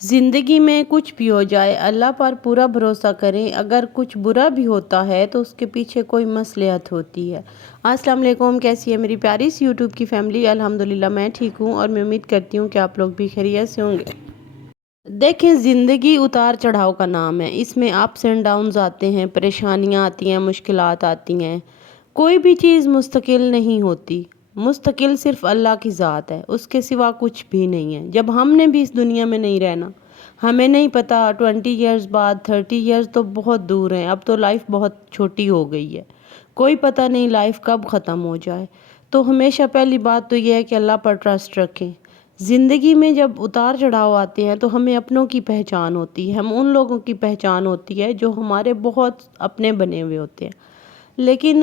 ज़िंदगी में कुछ भी हो जाए अल्लाह पर पूरा भरोसा करें। अगर कुछ बुरा भी होता है तो उसके पीछे कोई मसलहत होती है। अस्सलाम वालेकुम, कैसी है मेरी प्यारी सी यूट्यूब की फैमिली। अल्हम्दुलिल्लाह मैं ठीक हूँ और मैं उम्मीद करती हूँ कि आप लोग भी खैरियत से होंगे। देखें, ज़िंदगी उतार चढ़ाव का नाम है। इसमें अप्स एंड डाउन्स आते हैं, परेशानियाँ आती हैं, मुश्किलात आती हैं। कोई भी चीज़ मुस्तकिल नहीं होती। मुस्तकिल सिर्फ अल्लाह की ज़ात है, उसके सिवा कुछ भी नहीं है। जब हमने भी इस दुनिया में नहीं रहना, हमें नहीं पता 20 ईयर्स बाद, 30 ईयर्स तो बहुत दूर हैं। अब तो लाइफ बहुत छोटी हो गई है, कोई पता नहीं लाइफ कब ख़त्म हो जाए। तो हमेशा पहली बात तो यह है कि अल्लाह पर ट्रस्ट रखें। ज़िंदगी में जब उतार चढ़ाव आते हैं तो हमें अपनों की पहचान होती है, हम उन लोगों की पहचान होती है जो हमारे बहुत अपने बने हुए होते हैं। लेकिन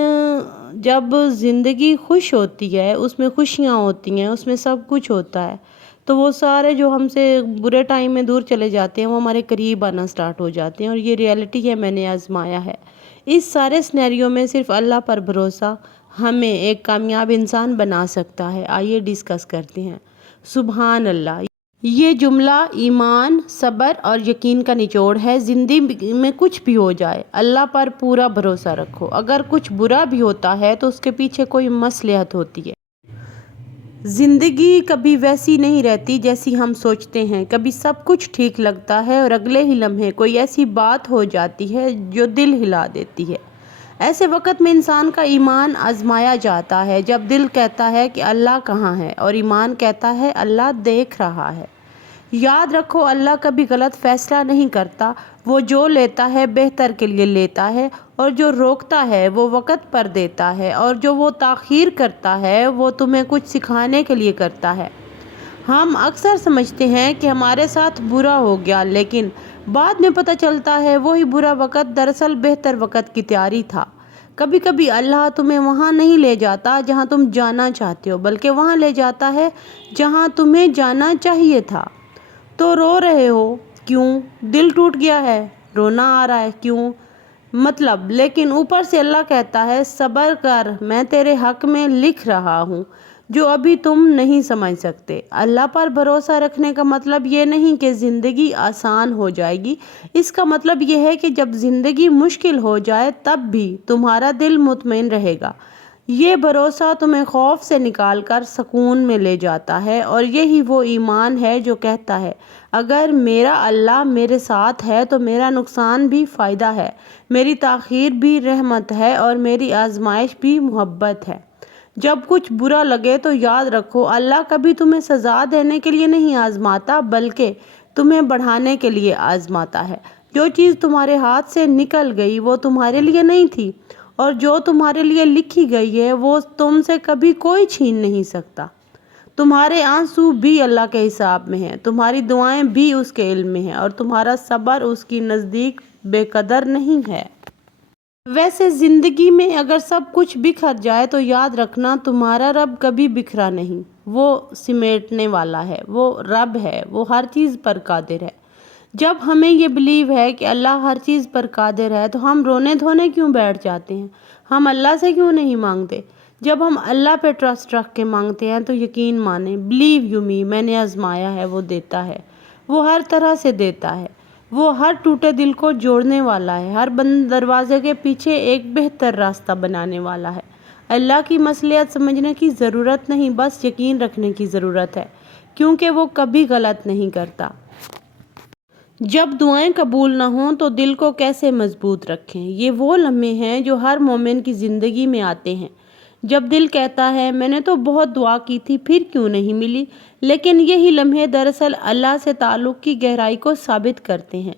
जब ज़िंदगी खुश होती है, उसमें खुशियाँ होती हैं, उसमें सब कुछ होता है, तो वो सारे जो हमसे बुरे टाइम में दूर चले जाते हैं वो हमारे करीब आना स्टार्ट हो जाते हैं। और ये रियलिटी है, मैंने आजमाया है। इस सारे सिनेरियो में सिर्फ अल्लाह पर भरोसा हमें एक कामयाब इंसान बना सकता है। आइए डिस्कस करते हैं। सुभान अल्लाह, ये जुमला ईमान, सब्र और यकीन का निचोड़ है। ज़िंदगी में कुछ भी हो जाए अल्लाह पर पूरा भरोसा रखो। अगर कुछ बुरा भी होता है तो उसके पीछे कोई मसलहत होती है। ज़िंदगी कभी वैसी नहीं रहती जैसी हम सोचते हैं। कभी सब कुछ ठीक लगता है और अगले ही लम्हे कोई ऐसी बात हो जाती है जो दिल हिला देती है। ऐसे वक़्त में इंसान का ईमान आजमाया जाता है। जब दिल कहता है कि अल्लाह कहाँ है और ईमान कहता है अल्लाह देख रहा है। याद रखो, अल्लाह कभी गलत फैसला नहीं करता। वो जो लेता है बेहतर के लिए लेता है, और जो रोकता है वो वक़्त पर देता है, और जो वो ताख़ीर करता है वो तुम्हें कुछ सिखाने के लिए करता है। हम अक्सर समझते हैं कि हमारे साथ बुरा हो गया, लेकिन बाद में पता चलता है वही बुरा वक़्त दरअसल बेहतर वक़्त की तैयारी था। कभी कभी अल्लाह तुम्हें वहाँ नहीं ले जाता जहाँ तुम जाना चाहते हो, बल्कि वहाँ ले जाता है जहाँ तुम्हें जाना चाहिए था। तो रो रहे हो क्यों? दिल टूट गया है, रोना आ रहा है क्यों? मतलब, लेकिन ऊपर से अल्लाह कहता है सब्र कर, मैं तेरे हक में लिख रहा हूँ जो अभी तुम नहीं समझ सकते। अल्लाह पर भरोसा रखने का मतलब ये नहीं कि ज़िंदगी आसान हो जाएगी। इसका मतलब ये है कि जब ज़िंदगी मुश्किल हो जाए तब भी तुम्हारा दिल मुतमईन रहेगा। ये भरोसा तुम्हें खौफ से निकाल कर सुकून में ले जाता है, और यही वो ईमान है जो कहता है अगर मेरा अल्लाह मेरे साथ है तो मेरा नुकसान भी फ़ायदा है, मेरी ताख़ीर भी रहमत है, और मेरी आजमाइश भी मोहब्बत है। जब कुछ बुरा लगे तो याद रखो, अल्लाह कभी तुम्हें सज़ा देने के लिए नहीं आजमाता, बल्कि तुम्हें बढ़ाने के लिए आजमाता है। जो चीज़ तुम्हारे हाथ से निकल गई वो तुम्हारे लिए नहीं थी, और जो तुम्हारे लिए लिखी गई है वो तुमसे कभी कोई छीन नहीं सकता। तुम्हारे आंसू भी अल्लाह के हिसाब में हैं, तुम्हारी दुआएं भी उसके इल्म में हैं, और तुम्हारा सब्र उसकी नज़दीक बेकदर नहीं है। वैसे ज़िंदगी में अगर सब कुछ बिखर जाए तो याद रखना, तुम्हारा रब कभी बिखरा नहीं। वो सिमेटने वाला है, वो रब है, वो हर चीज़ पर कादिर है। जब हमें ये बिलीव है कि अल्लाह हर चीज़ पर कादिर है तो हम रोने धोने क्यों बैठ जाते हैं? हम अल्लाह से क्यों नहीं मांगते? जब हम अल्लाह पे ट्रस्ट रख के मांगते हैं तो यकीन माने, बिलीव यू मी, मैंने आजमाया है, वो देता है। वो हर तरह से देता है। वो हर टूटे दिल को जोड़ने वाला है। हर बंद दरवाजे के पीछे एक बेहतर रास्ता बनाने वाला है। अल्लाह की मसलियत समझने की ज़रूरत नहीं, बस यकीन रखने की ज़रूरत है, क्योंकि वो कभी गलत नहीं करता। जब दुआएं कबूल ना हों तो दिल को कैसे मजबूत रखें? ये वो लम्हे हैं जो हर मोमिन की ज़िंदगी में आते हैं, जब दिल कहता है मैंने तो बहुत दुआ की थी फिर क्यों नहीं मिली। लेकिन यही लम्हे दरअसल अल्लाह से ताल्लुक़ की गहराई को साबित करते हैं।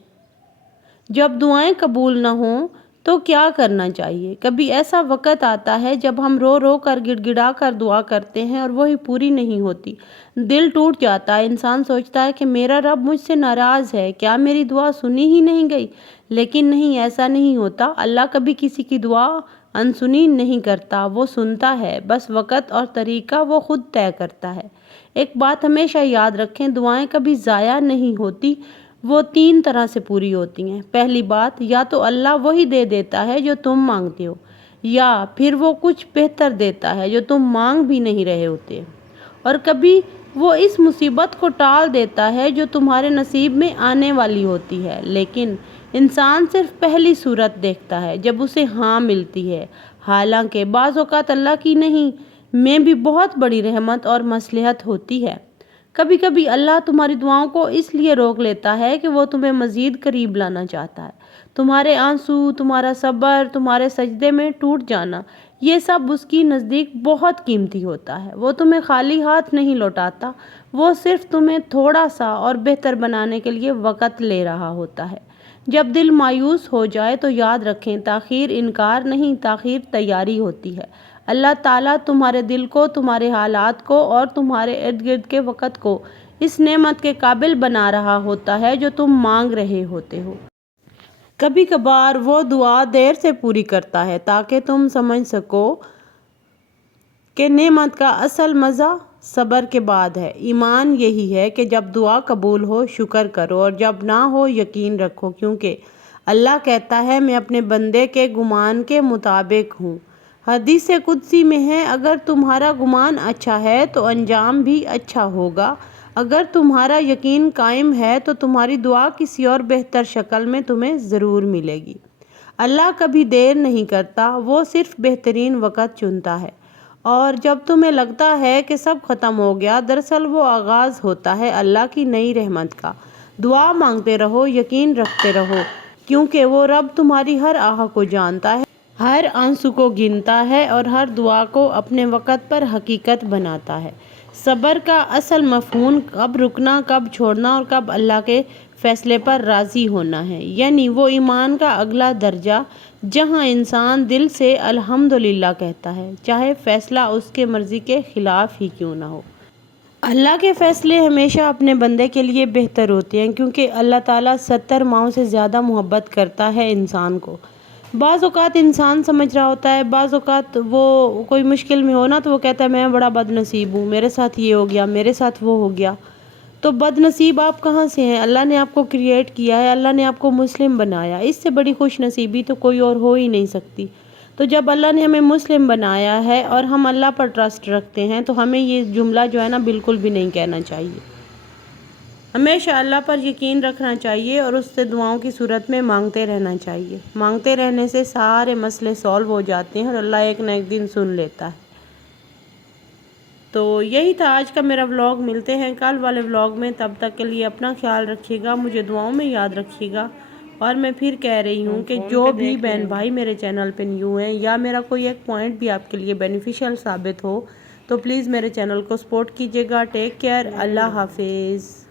जब दुआएं कबूल ना हों तो क्या करना चाहिए? कभी ऐसा वक़्त आता है जब हम रो रो कर, गिड़गिड़ा कर दुआ करते हैं और वही पूरी नहीं होती। दिल टूट जाता है, इंसान सोचता है कि मेरा रब मुझसे नाराज़ है, क्या मेरी दुआ सुनी ही नहीं गई? लेकिन नहीं, ऐसा नहीं होता। अल्लाह कभी किसी की दुआ अनसुनी नहीं करता, वो सुनता है, बस वक़्त और तरीका वो खुद तय करता है। एक बात हमेशा याद रखें, दुआएं कभी ज़ाया नहीं होती, वो 3 तरह से पूरी होती हैं। पहली बात, या तो अल्लाह वही दे देता है जो तुम मांगते हो, या फिर वो कुछ बेहतर देता है जो तुम मांग भी नहीं रहे होते। और कभी وہ اس مصیبت کو ٹال دیتا ہے جو تمہارے نصیب میں آنے والی ہوتی ہے، لیکن انسان صرف پہلی صورت دیکھتا ہے جب اسے ہاں ملتی ہے۔ حالانکہ بعض اوقات اللہ کی نہیں میں بھی بہت بڑی رحمت اور مصلحت ہوتی ہے۔ کبھی کبھی اللہ تمہاری دعاؤں کو اس لیے روک لیتا ہے کہ وہ تمہیں مزید قریب لانا چاہتا ہے۔ تمہارے آنسو، تمہارا صبر، تمہارے سجدے میں ٹوٹ جانا، یہ سب اس کی نزدیک بہت قیمتی ہوتا ہے۔ وہ تمہیں خالی ہاتھ نہیں لوٹاتا، وہ صرف تمہیں تھوڑا سا اور بہتر بنانے کے لیے وقت لے رہا ہوتا ہے۔ جب دل مایوس ہو جائے تو یاد رکھیں، تاخیر انکار نہیں، تاخیر تیاری ہوتی ہے۔ اللہ تعالیٰ تمہارے دل کو، تمہارے حالات کو اور تمہارے ارد گرد کے وقت کو اس نعمت کے قابل بنا رہا ہوتا ہے جو تم مانگ رہے ہوتے ہو۔ کبھی کبھار وہ دعا دیر سے پوری کرتا ہے تاکہ تم سمجھ سکو کہ نعمت کا اصل مزہ صبر کے بعد ہے۔ ایمان یہی ہے کہ جب دعا قبول ہو شکر کرو، اور جب نہ ہو یقین رکھو، کیونکہ اللہ کہتا ہے میں اپنے بندے کے گمان کے مطابق ہوں۔ حدیث قدسی میں ہے، اگر تمہارا گمان اچھا ہے تو انجام بھی اچھا ہوگا، اگر تمہارا یقین قائم ہے تو تمہاری دعا کسی اور بہتر شکل میں تمہیں ضرور ملے گی۔ اللہ کبھی دیر نہیں کرتا، وہ صرف بہترین وقت چنتا ہے۔ اور جب تمہیں لگتا ہے کہ سب ختم ہو گیا، دراصل وہ آغاز ہوتا ہے اللہ کی نئی رحمت کا۔ دعا مانگتے رہو، یقین رکھتے رہو، کیونکہ وہ رب تمہاری ہر آہ کو جانتا ہے، ہر آنسو کو گنتا ہے اور ہر دعا کو اپنے وقت پر حقیقت بناتا ہے۔ صبر کا اصل مفہوم کب رکنا، کب چھوڑنا اور کب اللہ کے فیصلے پر راضی ہونا ہے، یعنی وہ ایمان کا اگلا درجہ جہاں انسان دل سے الحمدللہ کہتا ہے، چاہے فیصلہ اس کے مرضی کے خلاف ہی کیوں نہ ہو۔ اللہ کے فیصلے ہمیشہ اپنے بندے کے لیے بہتر ہوتے ہیں، کیونکہ اللہ تعالیٰ 70 ماؤں سے زیادہ محبت کرتا ہے انسان کو۔ بعض اوقات انسان سمجھ رہا ہوتا ہے، بعض اوقات وہ کوئی مشکل میں ہو نا تو وہ کہتا ہے میں بڑا بد نصیب ہوں، میرے ساتھ یہ ہو گیا، میرے ساتھ وہ ہو گیا۔ تو بد نصیب آپ کہاں سے ہیں؟ اللہ نے آپ کو کریٹ کیا ہے، اللہ نے آپ کو مسلم بنایا، اس سے بڑی خوش نصیبی تو کوئی اور ہو ہی نہیں سکتی۔ تو جب اللہ نے ہمیں مسلم بنایا ہے اور ہم اللہ پر ٹرسٹ رکھتے ہیں تو ہمیں یہ جملہ جو ہے نا بالکل بھی نہیں کہنا چاہیے۔ ہمیشہ اللہ پر یقین رکھنا چاہیے اور اس سے دعاؤں کی صورت میں مانگتے رہنا چاہیے۔ مانگتے رہنے سے سارے مسئلے سولو ہو جاتے ہیں اور اللہ ایک نہ ایک دن سن لیتا ہے۔ تو یہی تھا آج کا میرا ولاگ، ملتے ہیں کل والے ولاگ میں، تب تک کے لیے اپنا خیال رکھیے گا، مجھے دعاؤں میں یاد رکھیے گا۔ اور میں پھر کہہ رہی ہوں کہ جو بھی بہن بھائی میرے چینل پہ نیو ہیں یا میرا کوئی ایک پوائنٹ بھی آپ کے لیے بینیفیشل ثابت ہو تو پلیز میرے چینل کو سپورٹ کیجیے گا۔ ٹیک کیئر، اللہ حافظ۔